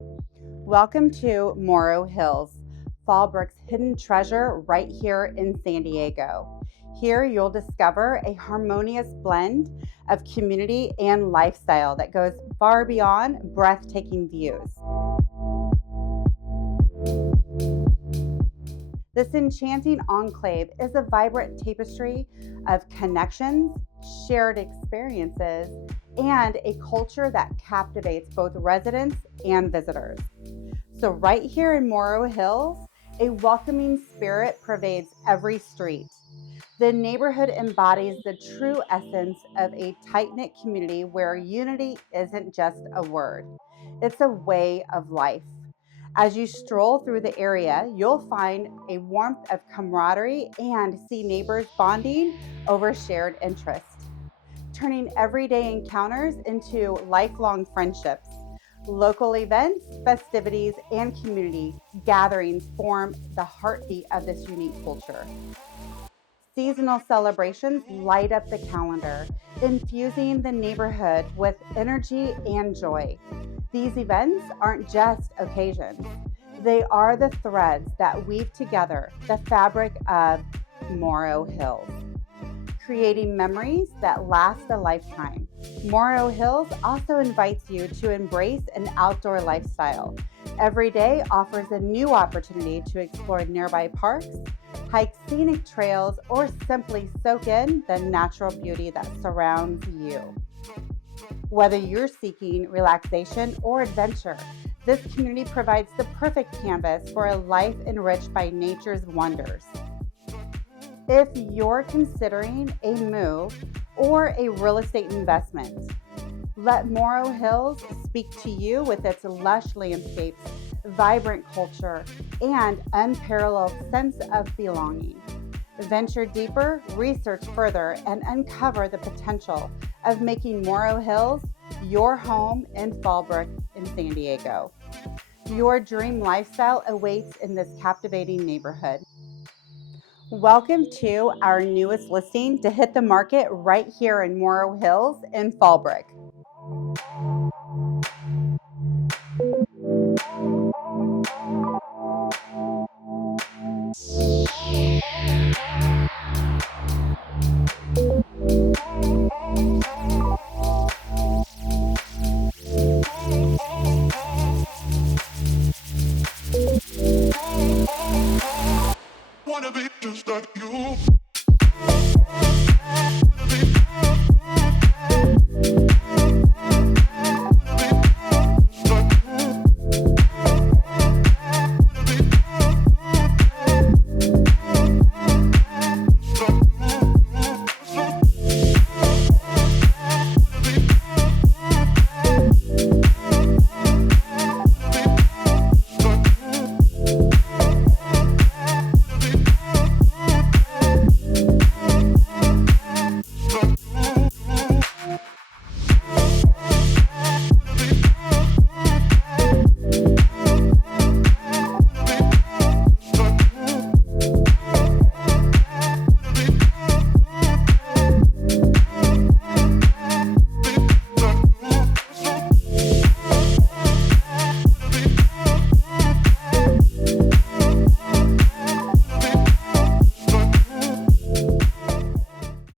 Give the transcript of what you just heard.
Welcome to Morro Hills, Fallbrook's hidden treasure right here in San Diego. Here you'll discover a harmonious blend of community and lifestyle that goes far beyond breathtaking views. This enchanting enclave is a vibrant tapestry of connections, shared experiences, and a culture that captivates both residents and visitors. So, right here in Morro Hills, a welcoming spirit pervades every street. The neighborhood embodies the true essence of a tight knit community where unity isn't just a word, it's a way of life. As you stroll through the area, you'll find a warmth of camaraderie and see neighbors bonding over shared interests, turning everyday encounters into lifelong friendships. Local events, festivities, and community gatherings form the heartbeat of this unique culture. Seasonal celebrations light up the calendar, infusing the neighborhood with energy and joy. These events aren't just occasions, they are the threads that weave together the fabric of Morro Hills, creating memories that last a lifetime. Morro Hills also invites you to embrace an outdoor lifestyle. Every day offers a new opportunity to explore nearby parks, hike scenic trails, or simply soak in the natural beauty that surrounds you. Whether you're seeking relaxation or adventure, this community provides the perfect canvas for a life enriched by nature's wonders. If you're considering a move or a real estate investment, let Morro Hills speak to you with its lush landscapes, vibrant culture, and unparalleled sense of belonging. Venture deeper, research further, and uncover the potential of making Morro Hills your home in Fallbrook in San Diego. Your dream lifestyle awaits in this captivating neighborhood. Welcome to our newest listing to hit the market right here in Morro Hills in Fallbrook. Wanna be just like you.